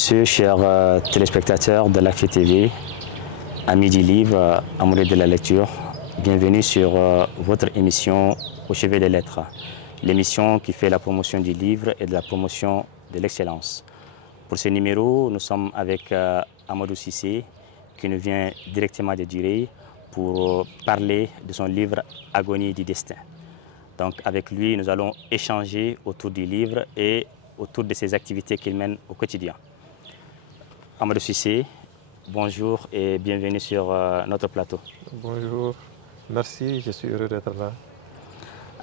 messieurs, chers téléspectateurs de l'Afrique TV, amis du livre, amoureux de la lecture, bienvenue sur votre émission Au chevet des lettres, l'émission qui fait la promotion du livre et de la promotion de l'excellence. Pour ce numéro, nous sommes avec Amadou Cissé, qui nous vient directement de Dureil pour parler de son livre Agonie du destin. Donc avec lui, nous allons échanger autour du livre et autour de ses activités qu'il mène au quotidien. Amadou Cissé, bonjour et bienvenue sur notre plateau. Bonjour, merci, je suis heureux d'être là.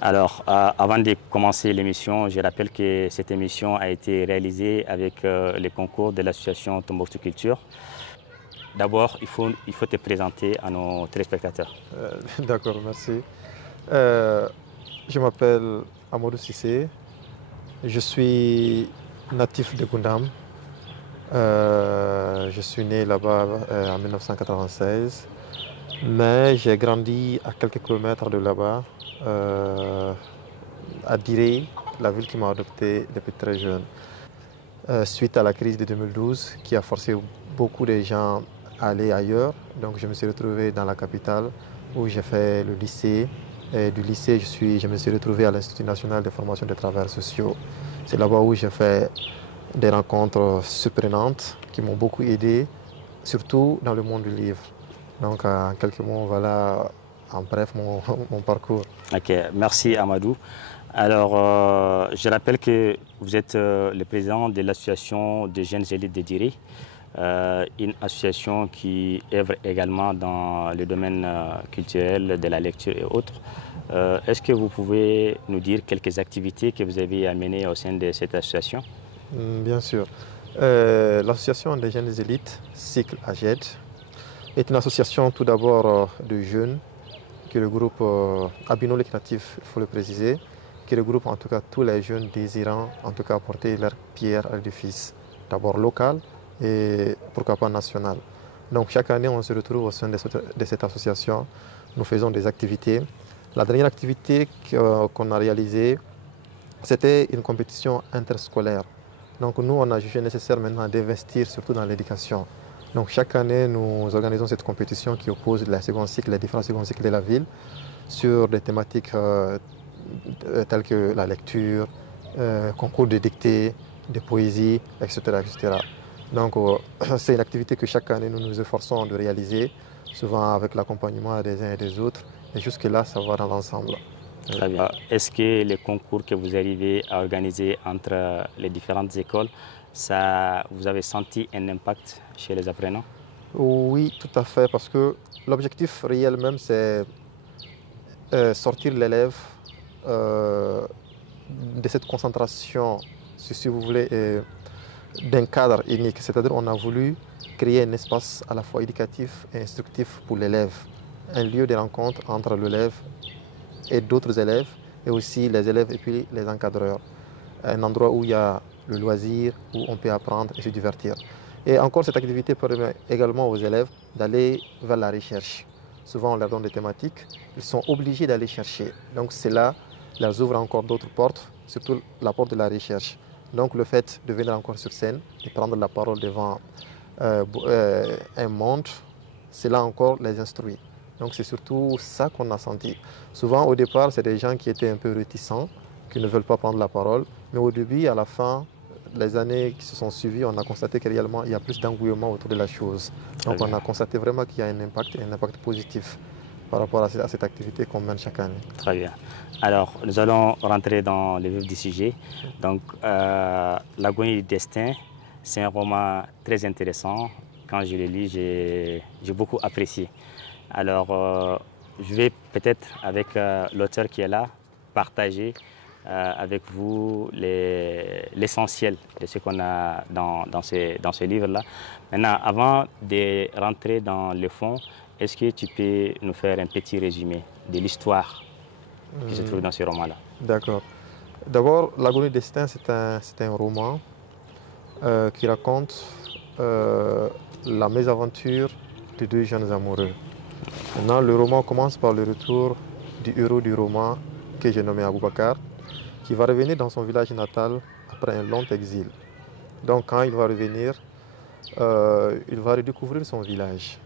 Alors, avant de commencer l'émission, je rappelle que cette émission a été réalisée avec les concours de l'association Tombouctou Culture. D'abord, il faut te présenter à nos téléspectateurs. D'accord, merci. Je m'appelle Amadou Cissé. Je suis natif de Goundam. Je suis né là-bas en 1996, mais j'ai grandi à quelques kilomètres de là-bas, à Dureil, la ville qui m'a adopté depuis très jeune. Suite à la crise de 2012 qui a forcé beaucoup de gens à aller ailleurs, donc je me suis retrouvé dans la capitale où j'ai fait le lycée. Et du lycée, je me suis retrouvé à l'Institut national de formation des travailleurs sociaux. C'est là-bas où j'ai fait des rencontres surprenantes qui m'ont beaucoup aidé, surtout dans le monde du livre. Donc, en quelques mots, voilà en bref mon parcours. Ok, merci Amadou. Alors, je rappelle que vous êtes le président de l'association des jeunes élites de Dureil, une association qui œuvre également dans le domaine culturel, de la lecture et autres. Est-ce que vous pouvez nous dire quelques activités que vous avez amenées au sein de cette association? Bien sûr. L'association des jeunes élites, Cycle AGED, est une association tout d'abord de jeunes qui regroupe à but non lucratif, il faut le préciser, qui regroupe en tout cas tous les jeunes désirant en tout cas apporter leur pierre à l'édifice, d'abord local et pourquoi pas national. Donc chaque année on se retrouve au sein de cette association, nous faisons des activités. La dernière activité qu'on a réalisée, c'était une compétition interscolaire. Donc nous, on a jugé nécessaire maintenant d'investir surtout dans l'éducation. Donc chaque année, nous organisons cette compétition qui oppose les différents seconds cycles de la ville sur des thématiques telles que la lecture, concours de dictée, de poésie, etc. etc. Donc c'est une activité que chaque année nous nous efforçons de réaliser, souvent avec l'accompagnement des uns et des autres. Et jusque-là, ça va dans l'ensemble. Très bien. Est-ce que les concours que vous arrivez à organiser entre les différentes écoles, vous avez senti un impact chez les apprenants? Oui, tout à fait, parce que l'objectif réel même, c'est sortir l'élève de cette concentration, si vous voulez, d'un cadre unique. C'est-à-dire qu'on a voulu créer un espace à la fois éducatif et instructif pour l'élève, un lieu de rencontre entre l'élève et d'autres élèves, et aussi les élèves et puis les encadreurs. Un endroit où il y a le loisir, où on peut apprendre et se divertir. Et encore, cette activité permet également aux élèves d'aller vers la recherche. Souvent, on leur donne des thématiques, ils sont obligés d'aller chercher. Donc, cela leur ouvre encore d'autres portes, surtout la porte de la recherche. Donc, le fait de venir encore sur scène et prendre la parole devant un monde, cela encore les instruit. Donc c'est surtout ça qu'on a senti. Souvent au départ, c'est des gens qui étaient un peu réticents, qui ne veulent pas prendre la parole. Mais au début, à la fin, les années qui se sont suivies, on a constaté que réellement, il y a plus d'engouement autour de la chose. Donc on a constaté vraiment qu'il y a un impact positif par rapport à cette activité qu'on mène chaque année. Très bien. Alors, nous allons rentrer dans le vif du sujet. Donc, L'agonie du destin, c'est un roman très intéressant. Quand je l'ai lu, j'ai beaucoup apprécié. Alors, je vais peut-être, avec l'auteur qui est là, partager avec vous l'essentiel de ce qu'on a dans ce livre-là. Maintenant, avant de rentrer dans le fond, est-ce que tu peux nous faire un petit résumé de l'histoire qui se trouve dans ce roman-là? D'accord. D'abord, L'agonie du destin, c'est un roman qui raconte la mésaventure de deux jeunes amoureux. Maintenant, le roman commence par le retour du héros du roman que j'ai nommé Aboubacar, qui va revenir dans son village natal après un long exil. Donc quand il va revenir, il va redécouvrir son village.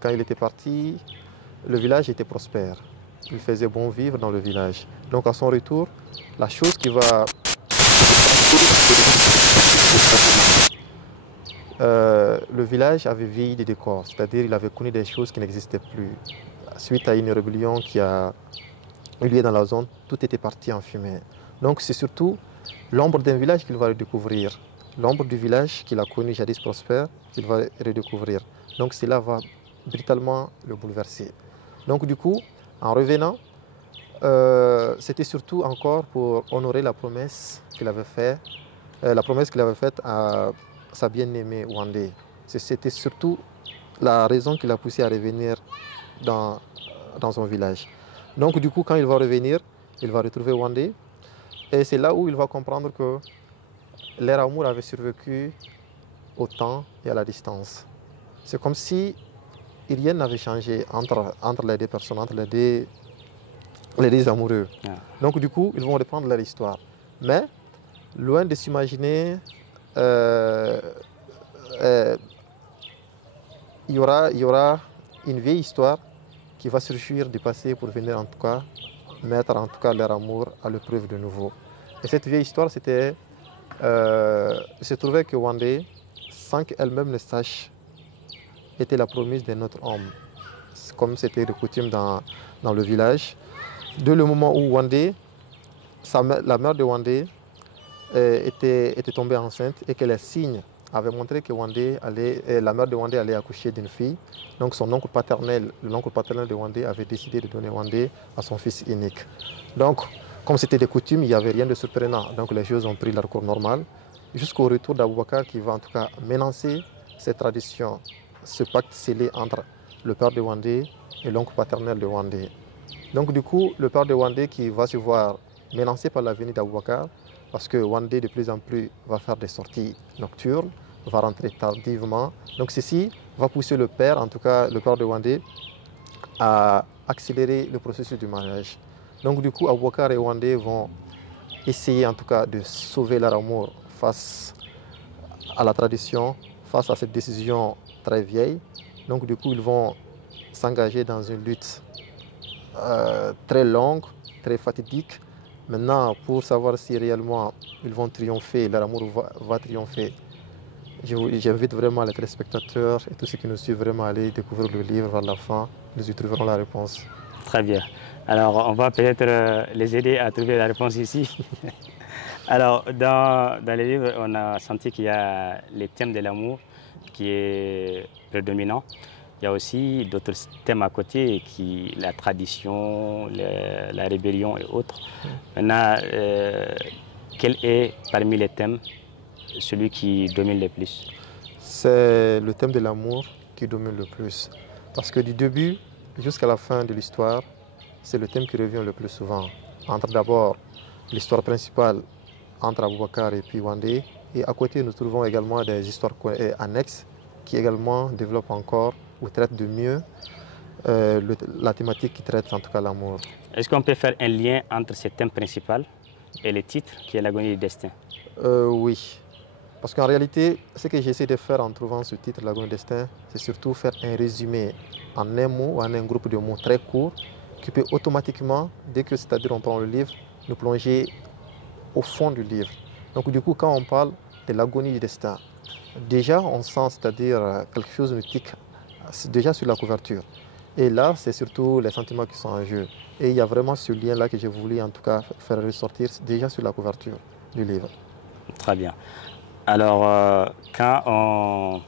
Quand il était parti, le village était prospère. Il faisait bon vivre dans le village. Donc à son retour, la chose qui va... le village avait vieilli des décors, c'est-à-dire il avait connu des choses qui n'existaient plus. Suite à une rébellion qui a eu lieu dans la zone, tout était parti en fumée. Donc c'est surtout l'ombre d'un village qu'il va redécouvrir. L'ombre du village qu'il a connu jadis prospère, qu'il va redécouvrir. Donc cela va brutalement le bouleverser. Donc du coup, en revenant, c'était surtout encore pour honorer la promesse qu'il avait faite, à sa bien-aimée Wandé. C'était surtout la raison qui l'a poussé à revenir dans son village. Donc du coup, quand il va revenir, il va retrouver Wandé. Et c'est là où il va comprendre que leur amour avait survécu au temps et à la distance. C'est comme si rien n'avait changé entre les deux personnes, entre les deux amoureux. Ah. Donc du coup, ils vont reprendre leur histoire. Mais loin de s'imaginer, il y aura une vieille histoire qui va surgir du passé pour venir en tout cas mettre en tout cas leur amour à l'épreuve de nouveau. Et cette vieille histoire, c'était, il se trouvait que Wandé, sans qu'elle-même le sache, était la promise d'un autre homme, comme c'était de coutume dans le village. Dès le moment où Wandé, la mère de Wandé, était tombée enceinte et que les signes avaient montré que la mère de Wandé allait accoucher d'une fille. Donc l'oncle paternel de Wandé avait décidé de donner Wandé à son fils unique. Donc, comme c'était des coutumes, il n'y avait rien de surprenant. Donc les choses ont pris leur cours normal, jusqu'au retour d'Aboubacar qui va en tout cas menacer cette tradition, ce pacte scellé entre le père de Wandé et l'oncle paternel de Wandé. Donc du coup, le père de Wandé qui va se voir menacé par la venue d'Aboubacar, parce que Wandé de plus en plus va faire des sorties nocturnes, va rentrer tardivement. Donc ceci va pousser le père, en tout cas le père de Wandé, à accélérer le processus du mariage. Donc du coup, Aboubacar et Wandé vont essayer en tout cas de sauver leur amour face à la tradition, face à cette décision très vieille. Donc du coup, ils vont s'engager dans une lutte très longue, très fatidique. Maintenant, pour savoir si réellement ils vont triompher, leur amour va triompher, j'invite vraiment les téléspectateurs et tous ceux qui nous suivent vraiment à aller découvrir le livre vers la fin. Ils y trouveront la réponse. Très bien. Alors, on va peut-être les aider à trouver la réponse ici. Alors, dans le livre, on a senti qu'il y a les thèmes de l'amour qui est prédominant. Il y a aussi d'autres thèmes à côté, la tradition, la rébellion et autres. Maintenant, quel est parmi les thèmes celui qui domine le plus? C'est le thème de l'amour qui domine le plus. Parce que du début jusqu'à la fin de l'histoire, c'est le thème qui revient le plus souvent. Entre d'abord l'histoire principale entre Aboubacar et puis Wandé, et à côté nous trouvons également des histoires annexes qui également développent encore ou traitent de mieux la thématique qui traite en tout cas l'amour. Est-ce qu'on peut faire un lien entre ce thème principal et le titre qui est l'agonie du destin? Oui, parce qu'en réalité, ce que j'essaie de faire en trouvant ce titre, l'agonie du destin, c'est surtout faire un résumé en un mot ou en un groupe de mots très court qui peut automatiquement, dès que c'est-à-dire on prend le livre, nous plonger au fond du livre. Donc du coup, quand on parle de l'agonie du destin, déjà on sent, c'est-à-dire quelque chose de mythique, déjà sur la couverture. Et là, c'est surtout les sentiments qui sont en jeu. Et il y a vraiment ce lien-là que j'ai voulu en tout cas faire ressortir déjà sur la couverture du livre. Très bien. Alors, quand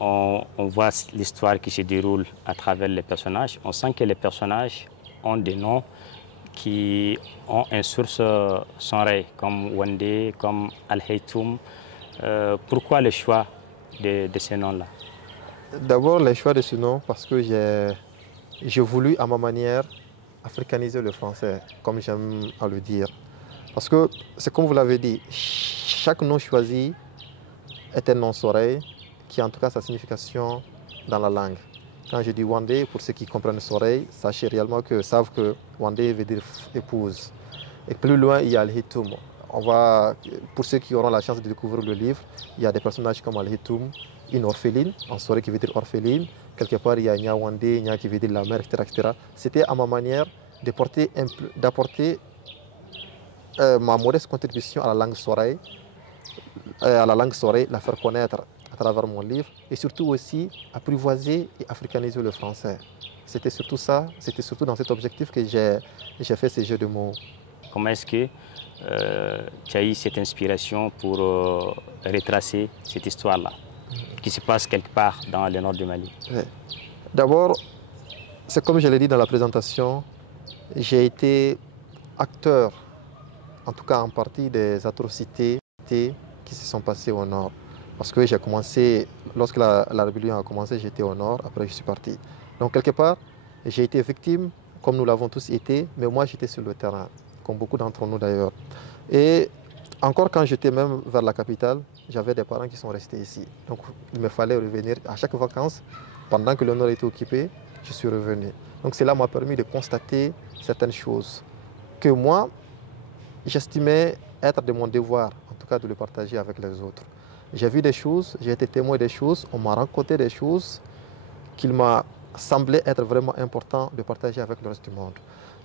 on voit l'histoire qui se déroule à travers les personnages, on sent que les personnages ont des noms qui ont une source sonore, comme Wandé, comme Al-Haytoum. Pourquoi le choix de ces noms-là? D'abord, le choix de ce nom parce que j'ai voulu, à ma manière, africaniser le français, comme j'aime à le dire. Parce que, c'est comme vous l'avez dit, chaque nom choisi est un nom Soreille qui a en tout cas sa signification dans la langue. Quand je dis Wandé, pour ceux qui comprennent Soreille, sachez réellement savent que Wandé veut dire épouse. Et plus loin, il y a Al-Hitoum. Pour ceux qui auront la chance de découvrir le livre, il y a des personnages comme Al-Hitoum, une orpheline, en Soré qui veut dire orpheline. Quelque part, il y a Nyawande, Nya qui veut dire la mère, etc. etc. C'était à ma manière d'apporter ma modeste contribution à la langue Soraï, la faire connaître à travers mon livre et surtout aussi apprivoiser et africaniser le français. C'était surtout ça, c'était surtout dans cet objectif que j'ai fait ces jeux de mots. Comment est-ce que tu as eu cette inspiration pour retracer cette histoire-là, qui se passe quelque part dans le nord du Mali? Ouais. D'abord, c'est comme je l'ai dit dans la présentation, j'ai été acteur, en tout cas en partie, des atrocités qui se sont passées au nord. Parce que j'ai commencé, lorsque la rébellion a commencé, j'étais au nord, après je suis parti. Donc quelque part, j'ai été victime, comme nous l'avons tous été, mais moi j'étais sur le terrain, comme beaucoup d'entre nous d'ailleurs. Et encore quand j'étais même vers la capitale, j'avais des parents qui sont restés ici. Donc il me fallait revenir à chaque vacances, pendant que le nord était occupé, je suis revenu. Donc cela m'a permis de constater certaines choses que moi, j'estimais être de mon devoir, en tout cas de le partager avec les autres. J'ai vu des choses, j'ai été témoin des choses, on m'a raconté des choses qu'il m'a semblé être vraiment important de partager avec le reste du monde.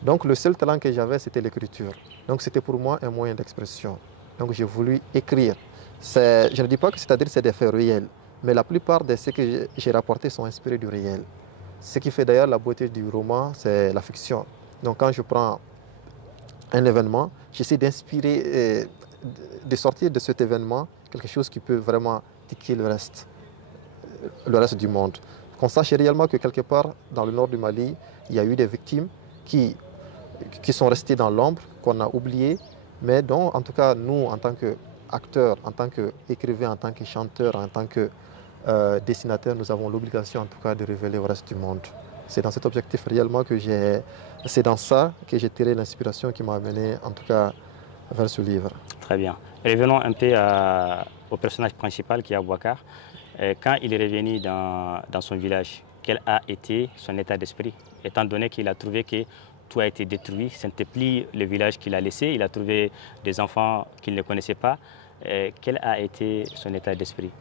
Donc le seul talent que j'avais, c'était l'écriture. Donc c'était pour moi un moyen d'expression. Donc j'ai voulu écrire. Je ne dis pas que c'est des faits réels, mais la plupart de ce que j'ai rapportés sont inspirés du réel. Ce qui fait d'ailleurs la beauté du roman, c'est la fiction. Donc quand je prends un événement, j'essaie d'inspirer, de sortir de cet événement quelque chose qui peut vraiment tiquer le reste du monde. Qu'on sache réellement que quelque part dans le nord du Mali, il y a eu des victimes qui sont restées dans l'ombre, qu'on a oubliées, mais dont en tout cas nous, en tant qu'acteurs, en tant qu'écrivains, en tant que chanteurs, en tant que dessinateurs, nous avons l'obligation en tout cas de révéler au reste du monde. C'est dans cet objectif réellement c'est dans ça que j'ai tiré l'inspiration qui m'a amené en tout cas vers ce livre. Très bien. Revenons un peu au personnage principal qui est Abouakar. Quand il est revenu dans son village, quel a été son état d'esprit? Étant donné qu'il a trouvé que tout a été détruit, ce n'était plus le village qu'il a laissé, il a trouvé des enfants qu'il ne connaissait pas. Quel a été son état d'esprit?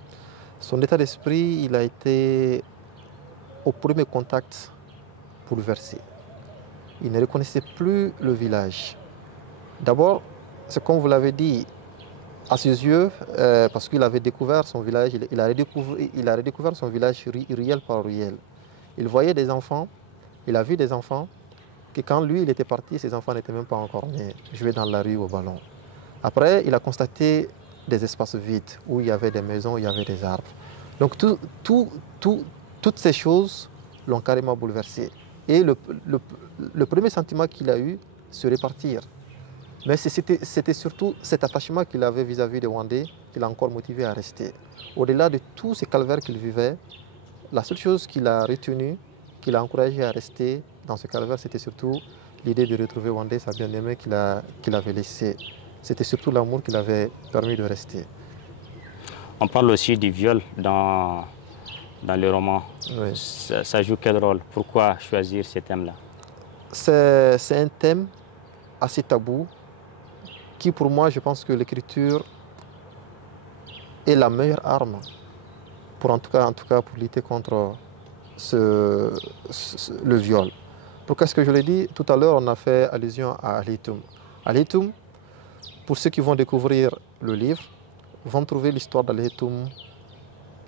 Son état d'esprit, il a été au premier contact bouleversé. Il ne reconnaissait plus le village. D'abord, c'est comme vous l'avez dit, à ses yeux, parce qu'il avait découvert son village, il a redécouvert son village réel par réel. Il voyait des enfants, il a vu des enfants, que quand lui il était parti, ces enfants n'étaient même pas encore nés, jouaient dans la rue au ballon. Après, il a constaté des espaces vides, où il y avait des maisons, où il y avait des arbres. Donc toutes ces choses l'ont carrément bouleversé. Et le premier sentiment qu'il a eu, c'est repartir. Mais c'était surtout cet attachement qu'il avait vis-à-vis de Wandé qui l'a encore motivé à rester. Au-delà de tous ces calvaires qu'il vivait, la seule chose qu'il a retenue, qui l'a encouragé à rester dans ce calvaire, c'était surtout l'idée de retrouver Wandé, sa bien-aimée qu'il avait laissée. C'était surtout l'amour qui l'avait permis de rester. On parle aussi du viol dans le roman. Oui. Ça joue quel rôle? Pourquoi choisir ce thème-là? C'est un thème assez tabou qui, pour moi, je pense que l'écriture est la meilleure arme pour en tout cas pour lutter contre le viol. Pourquoi est-ce que je l'ai dit? Tout à l'heure, on a fait allusion à Alitoum. Alitoum, pour ceux qui vont découvrir le livre, vont trouver l'histoire d'Alitoum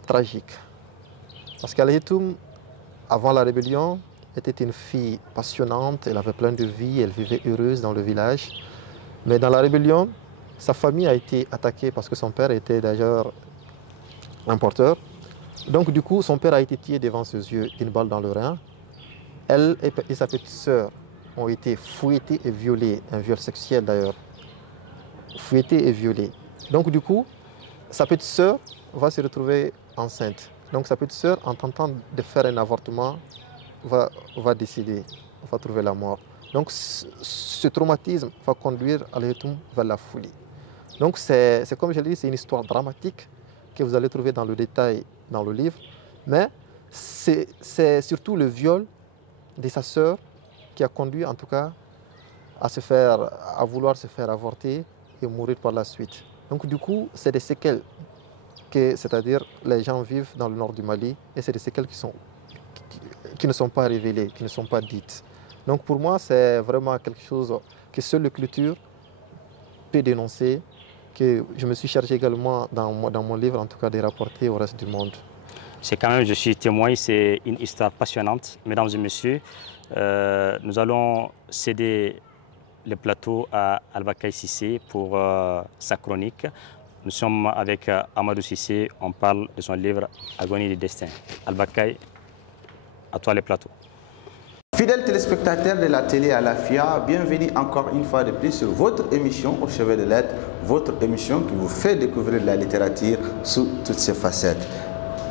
tragique. Parce qu'Alitoum, avant la rébellion, était une fille passionnante, elle avait plein de vie, elle vivait heureuse dans le village. Mais dans la rébellion, sa famille a été attaquée parce que son père était d'ailleurs un porteur. Donc du coup, son père a été tué devant ses yeux d'une balle dans le rein. Elle et sa petite sœur ont été fouettées et violées, un viol sexuel d'ailleurs, fouettées et violées. Donc du coup, sa petite sœur va se retrouver enceinte. Donc sa petite sœur, en tentant de faire un avortement, va décider, va trouver la mort. Donc ce traumatisme va conduire Alitoum vers la folie. Donc c'est comme je l'ai dit, c'est une histoire dramatique que vous allez trouver dans le détail dans le livre. Mais c'est surtout le viol de sa sœur qui a conduit en tout cas à vouloir se faire avorter et mourir par la suite. Donc du coup, c'est des séquelles c'est-à-dire les gens vivent dans le nord du Mali et c'est des séquelles qui ne sont pas révélées, qui ne sont pas dites. Donc pour moi, c'est vraiment quelque chose que seule la culture peut dénoncer, que je me suis chargé également dans mon livre, en tout cas, de rapporter au reste du monde. C'est quand même, je suis témoin, c'est une histoire passionnante. Mesdames et messieurs, nous allons céder le plateau à Albakay Cissé pour sa chronique. Nous sommes avec Amadou Cissé, on parle de son livre Agonie du destin. Albakay, à toi le plateau. Fidèles téléspectateurs de la télé Alafia, bienvenue encore une fois de plus sur votre émission Au chevet des lettres, votre émission qui vous fait découvrir la littérature sous toutes ses facettes.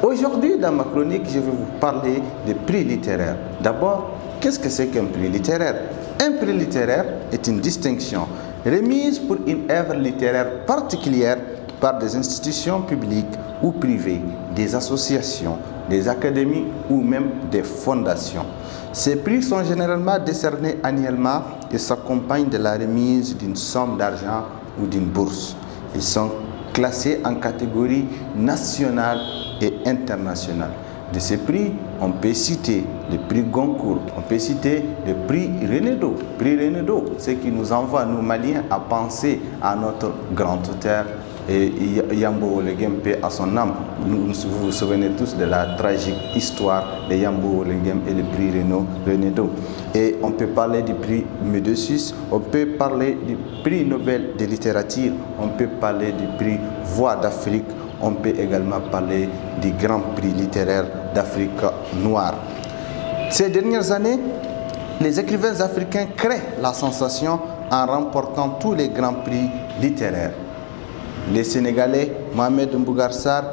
Aujourd'hui, dans ma chronique, je vais vous parler des prix littéraires. D'abord, qu'est-ce que c'est qu'un prix littéraire? Un prix littéraire est une distinction remise pour une œuvre littéraire particulière par des institutions publiques ou privées, des associations, des académies ou même des fondations. Ces prix sont généralement décernés annuellement et s'accompagnent de la remise d'une somme d'argent ou d'une bourse. Ils sont classés en catégories nationales et internationales. De ces prix, on peut citer le prix Goncourt, on peut citer le prix Renédo. Prix Renédo, ce qui nous envoie, nous Maliens, à penser à notre grand auteur, Yambo Olegem, à son âme. Vous vous souvenez tous de la tragique histoire de Yambo Olegem et le prix Renédo. Et on peut parler du prix Médecus, on peut parler du prix Nobel de littérature, on peut parler du prix Voix d'Afrique, on peut également parler du Grand Prix littéraire d'Afrique noire. Ces dernières années, les écrivains africains créent la sensation en remportant tous les grands prix littéraires. Le Sénégalais Mohamed Mbougar Sarr,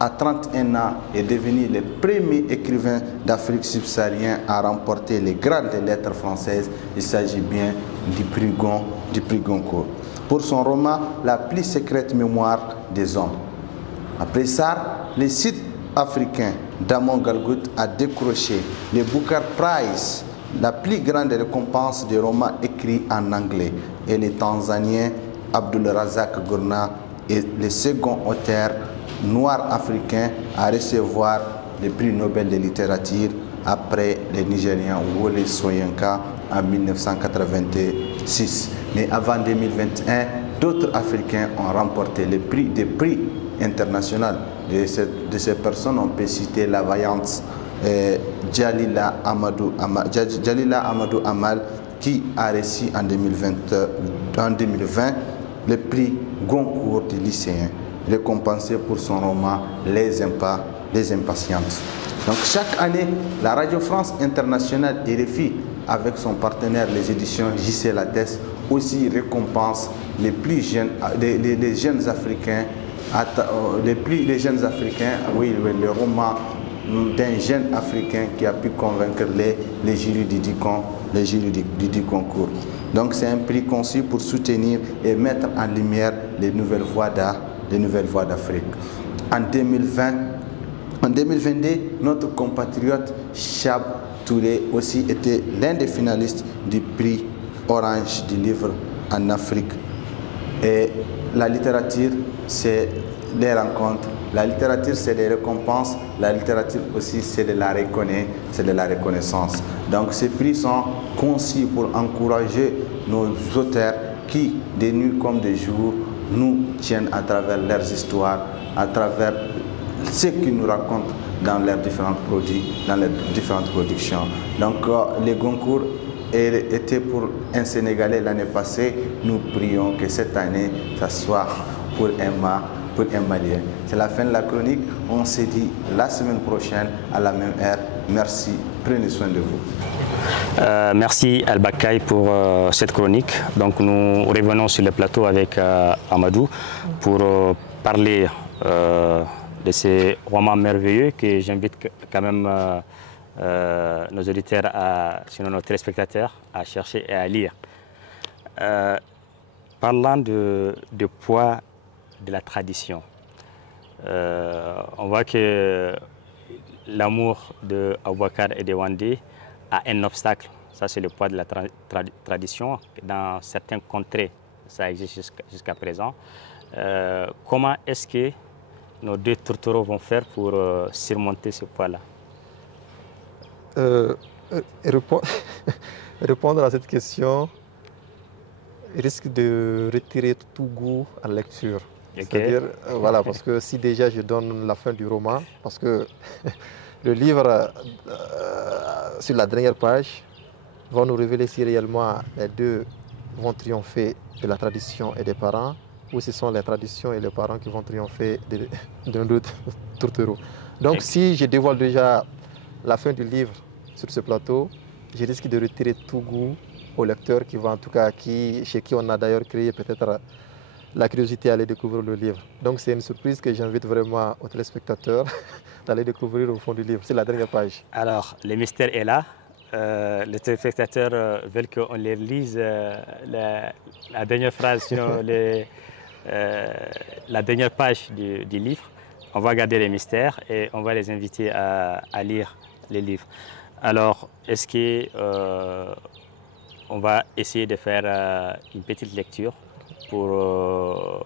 à 31 ans, est devenu le premier écrivain d'Afrique subsaharienne à remporter les grandes lettres françaises. Il s'agit bien du prix Goncourt. Pour son roman La plus secrète mémoire des hommes. Après ça, le Sud-Africain Damon Galgut a décroché le Booker Prize, la plus grande récompense des romans écrits en anglais. Et le Tanzanien Abdul Razak Gurna est le second auteur noir africain à recevoir le prix Nobel de littérature après le Nigérian Wole Soyinka en 1986. Mais avant 2021, d'autres Africains ont remporté des prix internationaux. De ces personnes, on peut citer la vaillante Jalila Amadou Amal qui a reçu en 2020 le prix Goncourt des lycéens, récompensé pour son roman Les Impatientes. Donc chaque année, la Radio France Internationale RFI, avec son partenaire les éditions JC Lattès, aussi récompense les jeunes Africains, les jeunes Africains, oui, le roman d'un jeune Africain qui a pu convaincre les jurys du concours. Donc c'est un prix conçu pour soutenir et mettre en lumière les nouvelles voies d'Afrique. En 2022, notre compatriote Chab Touré aussi était l'un des finalistes du prix Orange du livre en Afrique. Et la littérature, c'est des rencontres. La littérature, c'est des récompenses. La littérature aussi, c'est de la reconnaissance. Donc ces prix sont conçus pour encourager nos auteurs qui, de nuit comme de jour, nous tiennent à travers leurs histoires, à travers ce qu'ils nous racontent dans leurs différents produits, dans leurs différentes productions. Donc les Goncourt étaient pour un Sénégalais l'année passée. Nous prions que cette année, ça soit pour un Malien. C'est la fin de la chronique. On se dit la semaine prochaine à la même heure. Merci. Prenez soin de vous. Merci Albakay pour cette chronique. Donc nous revenons sur le plateau avec Amadou pour parler de ces romans merveilleux que j'invite quand même nos auditeurs, sinon nos téléspectateurs, à chercher et à lire. Parlant de poids de la tradition, on voit que l'amour de Aboubacar et de Wandé a un obstacle. Ça, c'est le poids de la tradition. Dans certains contrées, ça existe jusqu'à présent. Comment est-ce que nos deux tourtereaux vont faire pour surmonter ce poids-là? Répondre à cette question risque de retirer tout goût à la lecture. Okay. C'est-à-dire, voilà, parce que si déjà je donne la fin du roman, parce que le livre, sur la dernière page, va nous révéler si réellement les deux vont triompher de la tradition et des parents, ou ce sont les traditions et les parents qui vont triompher d'un autre tourtereau. Donc si je dévoile déjà la fin du livre sur ce plateau, je risque de retirer tout goût au lecteur qui va, en tout cas, chez qui on a d'ailleurs créé peut-être la curiosité à aller découvrir le livre. Donc c'est une surprise que j'invite vraiment aux téléspectateurs d'aller découvrir au fond du livre. C'est la dernière page. Alors, le mystère est là. Les téléspectateurs veulent qu'on les lise la dernière phrase, sinon la dernière page du livre. On va garder les mystères et on va les inviter à lire les livres. Alors, est-ce qu'on va essayer de faire une petite lecture pour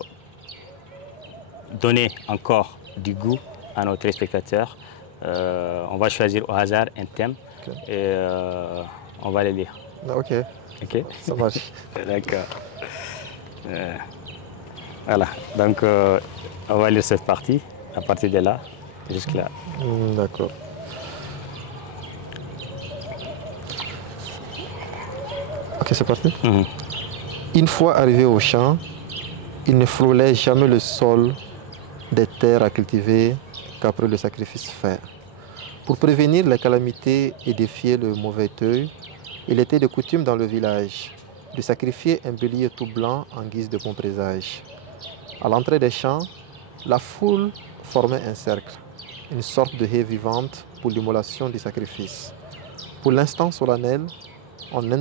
donner encore du goût à nos téléspectateurs? On va choisir au hasard un thème et on va les lire. Ok. Ok. Ça marche. D'accord. Voilà. Donc, on va lire cette partie à partir de là jusque-là. D'accord. Ok, c'est parti. Une fois arrivé au champ, il ne frôlait jamais le sol des terres à cultiver qu'après le sacrifice fait. Pour prévenir les calamités et défier le mauvais œil, il était de coutume dans le village de sacrifier un bélier tout blanc en guise de bon présage. À l'entrée des champs, la foule formait un cercle, une sorte de haie vivante pour l'immolation du sacrifice. Pour l'instant solennel, on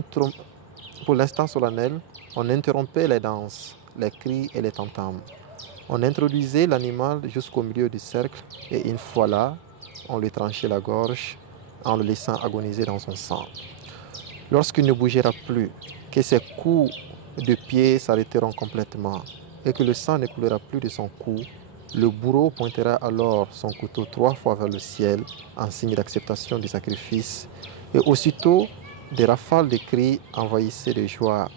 interrompait les danses, les cris et les tam-tams. On introduisait l'animal jusqu'au milieu du cercle et une fois là, on lui tranchait la gorge en le laissant agoniser dans son sang. Lorsqu'il ne bougera plus, que ses coups de pied s'arrêteront complètement et que le sang ne coulera plus de son cou, le bourreau pointera alors son couteau 3 fois vers le ciel en signe d'acceptation du sacrifice et aussitôt des rafales de cris envahissaient de joie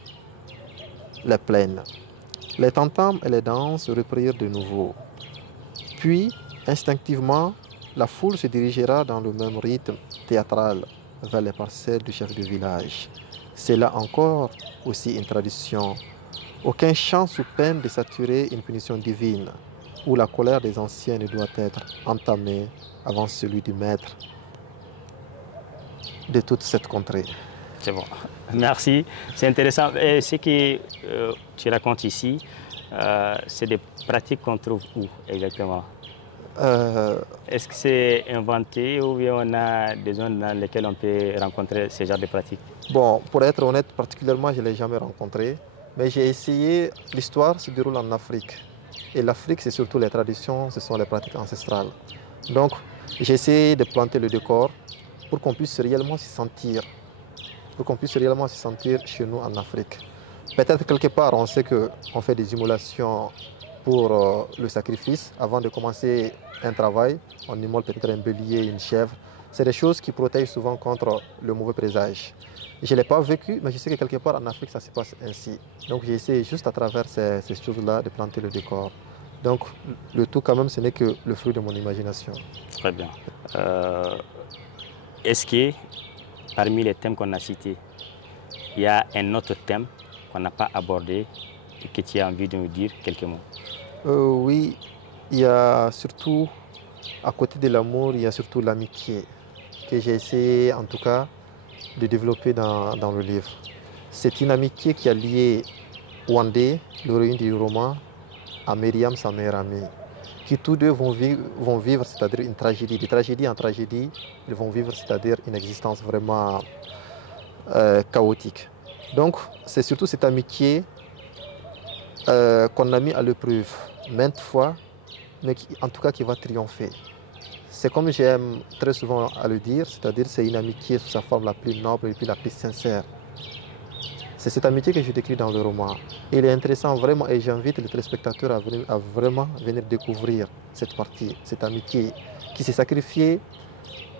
les plaines. Les tam-tams et les danses reprirent de nouveau. Puis, instinctivement, la foule se dirigera dans le même rythme théâtral vers les parcelles du chef de village. C'est là encore aussi une tradition. Aucun chant sous peine de saturer une punition divine, où la colère des anciens ne doit être entamée avant celui du maître de toute cette contrée. C'est bon. Merci. C'est intéressant. Et ce que tu racontes ici, c'est des pratiques qu'on trouve où exactement? Est-ce que c'est inventé ou bien on a des zones dans lesquelles on peut rencontrer ce genre de pratiques? Bon, pour être honnête, particulièrement, je ne l'ai jamais rencontré. Mais j'ai essayé. L'histoire se déroule en Afrique. Et l'Afrique, c'est surtout les traditions, ce sont les pratiques ancestrales. Donc, j'ai essayé de planter le décor pour qu'on puisse réellement s'y sentir. Pour qu'on puisse réellement s'y sentir chez nous en Afrique. Peut-être quelque part, on sait qu'on fait des immolations pour le sacrifice. Avant de commencer un travail, on immole peut-être un bélier, une chèvre. C'est des choses qui protègent souvent contre le mauvais présage. Je ne l'ai pas vécu, mais je sais que quelque part en Afrique, ça se passe ainsi. Donc j'ai essayé juste à travers ces choses-là de planter le décor. Donc le tout quand même, ce n'est que le fruit de mon imagination. Très bien. Est-ce que parmi les thèmes qu'on a cités, il y a un autre thème qu'on n'a pas abordé et que tu as envie de nous dire quelques mots? Oui, il y a surtout, à côté de l'amour, il y a surtout l'amitié que j'ai essayé en tout cas de développer dans le livre. C'est une amitié qui a lié Wandé, l'héroïne du roman, à Myriam, sa meilleure amie, qui tous deux vont vivre, c'est-à-dire une tragédie. De tragédie en tragédie, ils vont vivre, c'est-à-dire une existence vraiment chaotique. Donc, c'est surtout cette amitié qu'on a mis à l'épreuve maintes fois, mais en tout cas qui va triompher. C'est comme j'aime très souvent à le dire, c'est-à-dire c'est une amitié sous sa forme la plus noble et puis la plus sincère. C'est cette amitié que je décris dans le roman. Il est intéressant vraiment et j'invite les téléspectateurs à vraiment venir découvrir cette partie, cette amitié qui s'est sacrifiée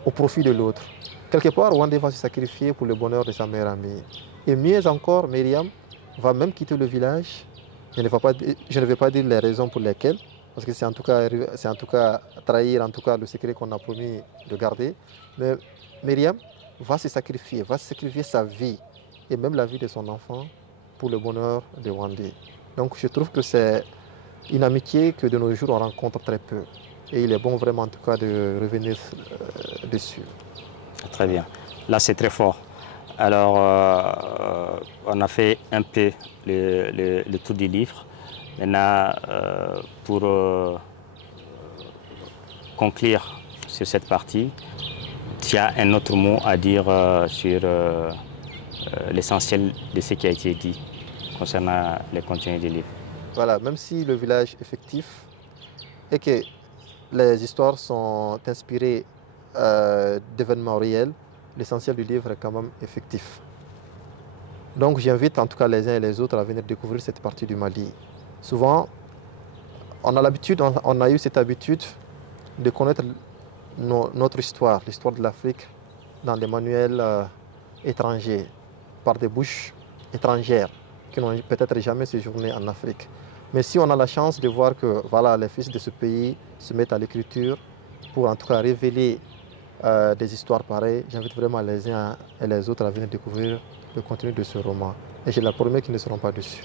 au profit de l'autre. Quelque part, Wandé va se sacrifier pour le bonheur de sa meilleure amie. Et mieux encore, Myriam va même quitter le village. Je ne vais pas dire les raisons pour lesquelles, parce que c'est en tout cas trahir en tout cas le secret qu'on a promis de garder. Mais Myriam va se sacrifier sa vie et même la vie de son enfant pour le bonheur de Wandé. Donc je trouve que c'est une amitié que de nos jours on rencontre très peu. Et il est bon vraiment en tout cas de revenir dessus. Très bien. Là c'est très fort. Alors on a fait un peu le tour du livre. Maintenant pour conclure sur cette partie, tu as un autre mot à dire sur l'essentiel de ce qui a été dit concernant les contenus du livre. Voilà, même si le village est fictif et que les histoires sont inspirées d'événements réels, l'essentiel du livre est quand même effectif. Donc j'invite en tout cas les uns et les autres à venir découvrir cette partie du Mali. Souvent, on a eu cette habitude de connaître notre histoire, l'histoire de l'Afrique, dans des manuels étrangers, par des bouches étrangères qui n'ont peut-être jamais séjourné en Afrique. Mais si on a la chance de voir que voilà, les fils de ce pays se mettent à l'écriture pour en tout cas révéler des histoires pareilles, j'invite vraiment les uns et les autres à venir découvrir le contenu de ce roman. Et j'ai la promesse qu'ils ne seront pas dessus.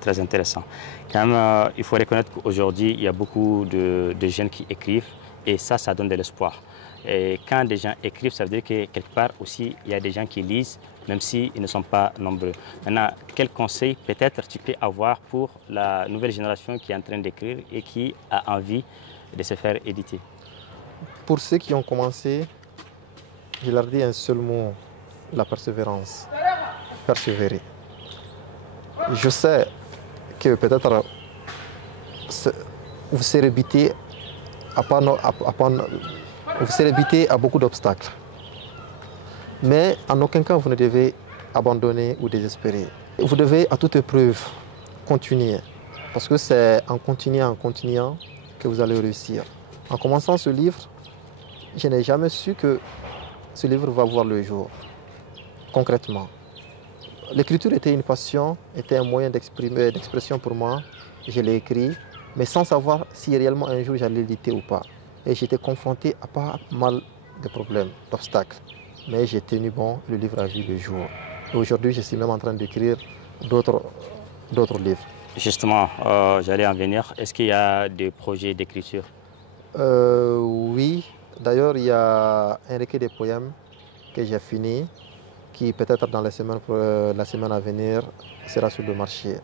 Très intéressant. Quand même, il faut reconnaître qu'aujourd'hui, il y a beaucoup de jeunes qui écrivent et ça donne de l'espoir. Et quand des gens écrivent, ça veut dire que quelque part aussi, il y a des gens qui lisent, même s'ils ne sont pas nombreux. Maintenant, quel conseil peut-être tu peux avoir pour la nouvelle génération qui est en train d'écrire et qui a envie de se faire éditer? Pour ceux qui ont commencé, je leur dis un seul mot, la persévérance. Persévérer. Je sais que peut-être vous serez buté à beaucoup d'obstacles. Mais en aucun cas vous ne devez abandonner ou désespérer. Vous devez à toute épreuve continuer. Parce que c'est en continuant que vous allez réussir. En commençant ce livre, je n'ai jamais su que ce livre va voir le jour, concrètement. L'écriture était une passion, était un moyen d'expression pour moi. Je l'ai écrit, mais sans savoir si réellement un jour j'allais l'éditer ou pas. Et j'étais confronté à pas mal de problèmes, d'obstacles. Mais j'ai tenu bon, le livre a vu le jour. Et aujourd'hui, je suis même en train d'écrire d'autres livres. Justement, j'allais en venir. Est-ce qu'il y a des projets d'écriture? Oui. D'ailleurs, il y a un recueil de poèmes que j'ai fini, qui peut-être dans la semaine à venir sera sur le marché.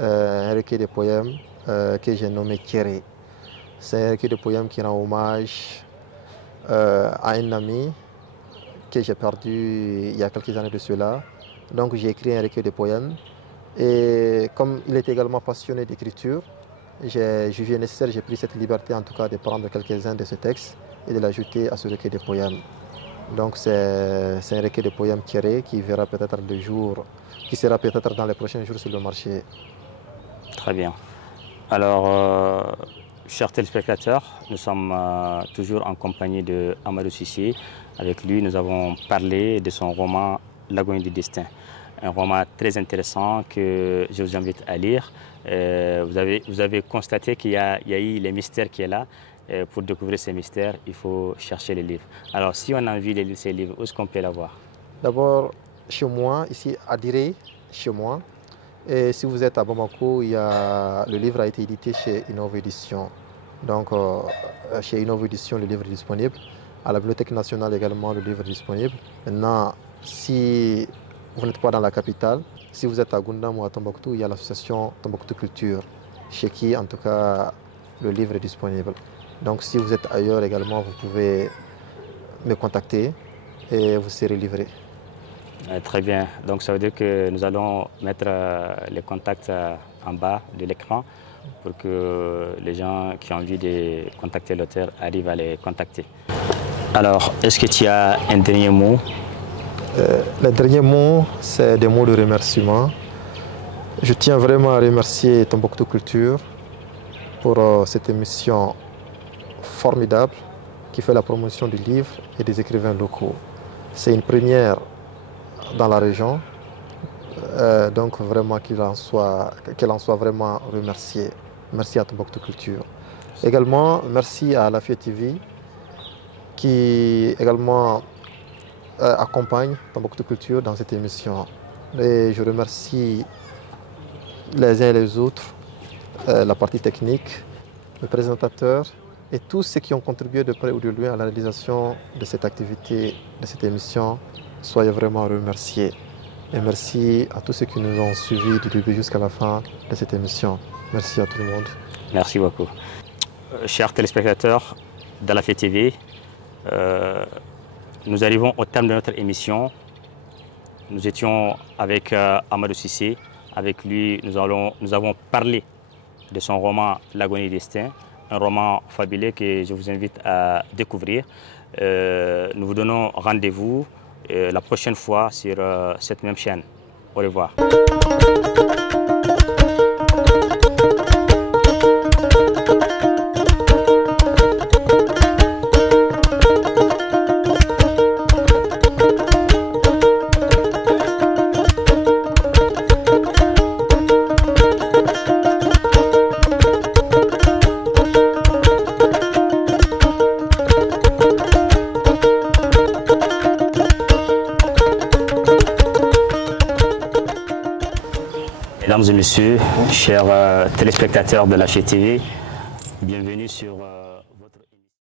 Un recueil de poèmes que j'ai nommé Kéré. C'est un recueil de poèmes qui rend hommage à un ami que j'ai perdu il y a quelques années de cela. Donc j'ai écrit un recueil de poèmes. Et comme il est également passionné d'écriture, j'ai jugé nécessaire, j'ai pris cette liberté en tout cas de prendre quelques-uns de ces textes et de l'ajouter à ce recueil de poèmes. Donc c'est un recueil de poèmes tirés qui verra peut-être le jour, qui sera peut-être dans les prochains jours sur le marché. Très bien. Alors, chers téléspectateurs, nous sommes toujours en compagnie de Amadou Cissé. Avec lui, nous avons parlé de son roman L'agonie du destin. Un roman très intéressant que je vous invite à lire. Vous avez constaté qu'il y a eu les mystères qui est là. Pour découvrir ces mystères, il faut chercher les livres. Alors, si on a envie de lire ces livres, où est-ce qu'on peut l'avoir? D'abord, chez moi, ici à Diré, chez moi. Et si vous êtes à Bamako, le livre a été édité chez Innov Édition. Donc, chez Innov Édition, le livre est disponible. À la Bibliothèque nationale également, le livre est disponible. Maintenant, si vous n'êtes pas dans la capitale, si vous êtes à Goundam ou à Tombouctou, il y a l'association Tombouctou Culture, chez qui, en tout cas, le livre est disponible. Donc, si vous êtes ailleurs également, vous pouvez me contacter et vous serez livré. Très bien. Donc, ça veut dire que nous allons mettre les contacts en bas de l'écran pour que les gens qui ont envie de contacter l'auteur arrivent à les contacter. Alors, est-ce que tu as un dernier mot? Les derniers mots, c'est des mots de remerciement. Je tiens vraiment à remercier Tombouctou Culture pour cette émission formidable qui fait la promotion du livre et des écrivains locaux. C'est une première dans la région, donc vraiment qu'elle en soit vraiment remerciée. Merci à Tombouctou Culture. Également, merci à Alafia TV qui également accompagne Tombouctou Culture dans cette émission. Et je remercie les uns et les autres, la partie technique, le présentateur et tous ceux qui ont contribué de près ou de loin à la réalisation de cette activité, de cette émission. Soyez vraiment remerciés. Et merci à tous ceux qui nous ont suivis du début jusqu'à la fin de cette émission. Merci à tout le monde. Merci beaucoup. Chers téléspectateurs d'Alafia TV, nous arrivons au terme de notre émission. Nous étions avec Amadou Cissé. Avec lui, nous avons parlé de son roman L'agonie destin, un roman fabuleux que je vous invite à découvrir. Nous vous donnons rendez-vous la prochaine fois sur cette même chaîne. Au revoir. Mesdames et messieurs, chers téléspectateurs de Alafia TV, bienvenue sur